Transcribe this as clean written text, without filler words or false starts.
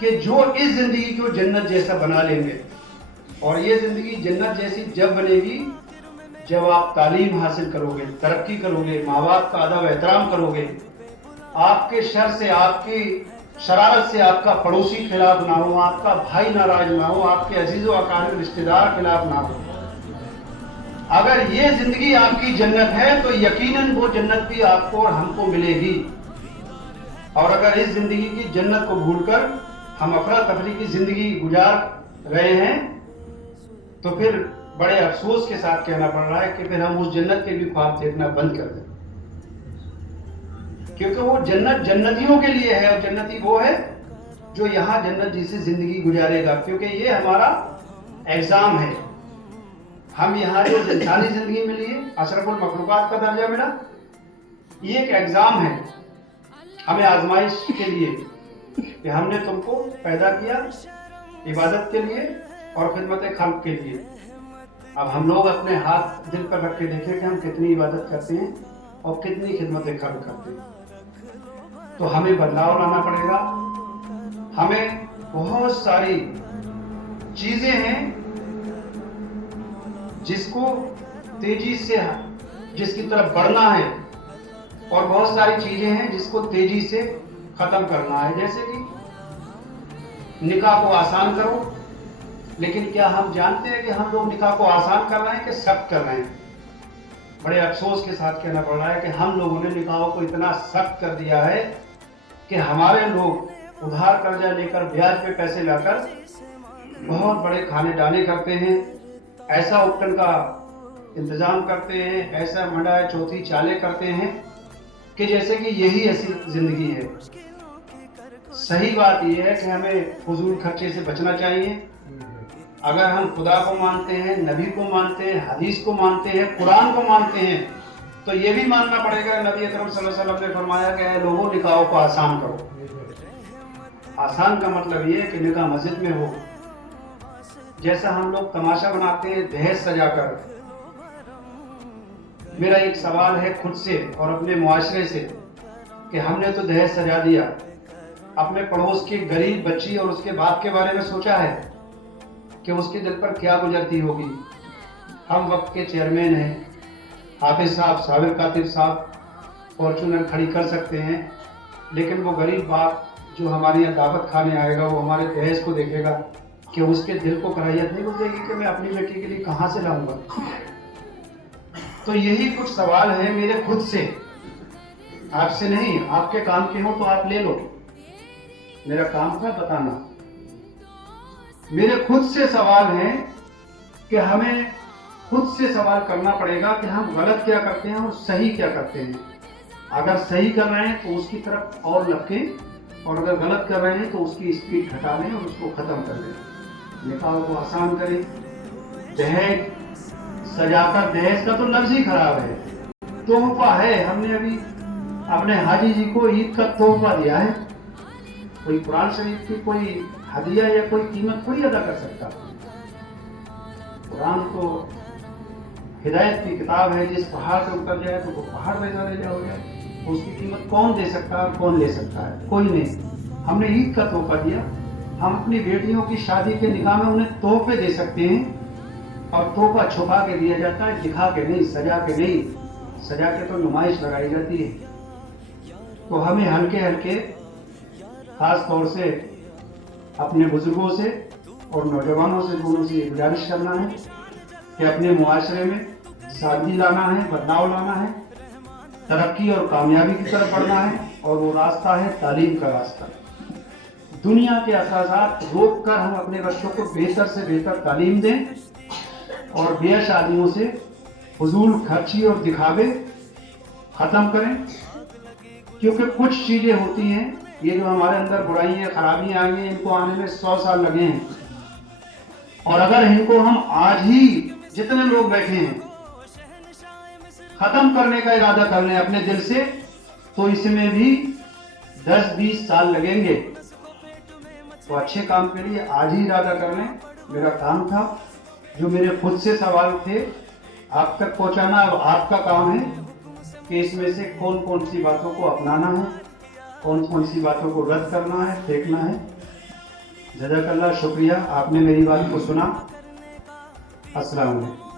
کہ جو اس زندگی کو جنت جیسا بنا لیں گے. اور یہ زندگی جنت جیسی جب بنے گی جب آپ تعلیم حاصل کرو گے, ترقی کرو گے, ماں باپ کا ادب و احترام کرو گے, آپ کے شر سے, آپ کی شرارت سے آپ کا پڑوسی خلاف نہ ہو, آپ کا بھائی ناراض نہ ہو, آپ کے عزیز و اقارب رشتہ دار خلاف نہ ہو. اگر یہ زندگی آپ کی جنت ہے تو یقیناً وہ جنت بھی آپ کو اور ہم کو ملے گی. اور اگر اس زندگی کی جنت کو بھول کر ہم افراتفری کی زندگی گزار رہے ہیں تو پھر بڑے افسوس کے ساتھ کہنا پڑ رہا ہے کہ پھر ہم اس جنت کے بھی خواب دیکھنا بند کر دیں. کیونکہ وہ جنت جنتیوں کے لیے ہے, اور جنتی وہ ہے جو یہاں جنت جیسی زندگی گزارے گا. کیونکہ یہ ہمارا ایگزام ہے. ہم یہاں جو انسانی زندگی ملی ہے, اشرف المخلوقات کا درجہ ملا, یہ ایک ایگزام ہے ہمیں آزمائش کے لیے کہ ہم نے تم کو پیدا کیا عبادت کے لیے اور خدمت خلق کے لیے. اب ہم لوگ اپنے ہاتھ دل پر رکھ کے دیکھیں کہ ہم کتنی عبادت کرتے ہیں اور کتنی خدمت خلق کرتے ہیں. تو ہمیں بدلاؤ لانا پڑے گا. ہمیں بہت ساری چیزیں ہیں جس کو تیزی سے جس کی طرف بڑھنا ہے, اور بہت ساری چیزیں ہیں جس کو تیزی سے ختم کرنا ہے. جیسے کہ نکاح کو آسان کرو, لیکن کیا ہم جانتے ہیں کہ ہم لوگ نکاح کو آسان کر رہے ہیں کہ سخت کر رہے ہیں؟ بڑے افسوس کے ساتھ کہنا پڑ رہا ہے کہ ہم لوگوں نے نکاحوں کو اتنا سخت کر دیا ہے کہ ہمارے لوگ ادھار قرضہ لے کر بیاج پہ پیسے لا کر بہت بڑے کھانے ڈانے کرتے ہیں, ایسا اپٹن کا انتظام کرتے ہیں, ایسا منڈا چوتھی چالے کرتے ہیں کہ جیسے کہ یہی ایسی زندگی ہے. صحیح بات یہ ہے کہ ہمیں فضول خرچے سے بچنا چاہیے. اگر ہم خدا کو مانتے ہیں, نبی کو مانتے ہیں, حدیث کو مانتے ہیں, قرآن کو مانتے ہیں, تو یہ بھی ماننا پڑے گا نبی اکرم صلی اللہ علیہ وسلم نے فرمایا کہ اے لوگوں نکاحوں کو آسان کرو. آسان کا مطلب یہ ہے کہ نکاح مسجد میں ہو. جیسا ہم لوگ تماشا بناتے ہیں دہیج سجا کر. میرا ایک سوال ہے خود سے اور اپنے معاشرے سے کہ ہم نے تو دہیج سجا دیا, اپنے پڑوس کی غریب بچی اور اس کے باپ کے بارے میں سوچا ہے کہ اس کے دل پر کیا گزرتی ہوگی؟ ہم وقت کے چیئرمین ہیں, حافظ صاحب, سابق کاتب صاحب فارچونر کھڑی کر سکتے ہیں, لیکن وہ غریب باپ جو ہمارے یہاں دعوت کھانے آئے گا وہ ہمارے دہیج کو دیکھے گا کہ اس کے دل کو کراہیت نہیں گزرے گی کہ میں اپنی بیٹی کے لیے کہاں سے لاؤں گا؟ تو یہی کچھ سوال ہیں میرے خود سے, آپ سے نہیں. آپ کے کام کے ہوں تو آپ لے لو, میرا کام تھا بتانا. میرے خود سے سوال ہیں کہ ہمیں خود سے سوال کرنا پڑے گا کہ ہم غلط کیا کرتے ہیں اور صحیح کیا کرتے ہیں. اگر صحیح کر رہے ہیں تو اس کی طرف اور لپکیں, اور اگر غلط کر رہے ہیں تو اس کی اسپیڈ گھٹا لیں اور اس کو ختم کر دیں. نکاح کو آسان کریں. دہیج سجا کر, دہیج کا تو لفظ ہی خراب ہے, تحفہ ہے. ہم نے ابھی اپنے حاجی جی کو عید کا تحفہ دیا ہے. کوئی قرآن شریف کی کوئی ہدیہ یا کوئی قیمت تھوڑی ادا کر سکتا. قرآن تو ہدایت کی کتاب ہے, جس پہاڑ پہ اتر جائے تو وہ پہاڑ ویسا لے جاؤ گے. اس کی قیمت کون دے سکتا ہے, کون لے سکتا ہے؟ کوئی نہیں. ہم نے عید کا تحفہ دیا. ہم اپنی بیٹیوں کی شادی کے نکاح میں انہیں تحفے دے سکتے ہیں, اور تحفہ چھپا کے دیا جاتا ہے, دکھا کے نہیں, سجا کے نہیں. سجا کے تو نمائش لگائی جاتی ہے. تو ہمیں ہلکے ہلکے خاص طور سے اپنے بزرگوں سے اور نوجوانوں سے دونوں سے یہ گزارش کرنا ہے کہ اپنے معاشرے میں سادگی لانا ہے, بدلاؤ لانا ہے, ترقی اور کامیابی کی طرف بڑھنا ہے. اور وہ راستہ ہے تعلیم کا راستہ. دنیا کے اخراجات روک کر ہم اپنے بچوں کو بہتر سے بہتر تعلیم دیں, اور بے شادیوں سے فضول خرچی اور دکھاوے ختم کریں. کیونکہ کچھ چیزیں ہوتی ہیں یہ جو ہمارے اندر برائیاں خرابیاں آئی ہیں, ان کو آنے میں 100 سال لگے ہیں. اور اگر ان کو ہم آج ہی جتنے لوگ بیٹھے ہیں ختم کرنے کا ارادہ کر لیں اپنے دل سے, تو اس میں بھی 10-20 سال لگیں گے. تو اچھے کام کے لیے آج ہی ارادہ کر لیں. میرا کام تھا, جو میرے خود سے سوال تھے آپ تک پہنچانا. اب آپ کا کام ہے کہ اس میں سے کون کون سی باتوں کو اپنانا ہے, کون کون سی باتوں کو رد کرنا ہے, پھینکنا ہے. جزاک اللہ، شکریہ، آپ نے میری بات کو سنا۔ السلام علیکم۔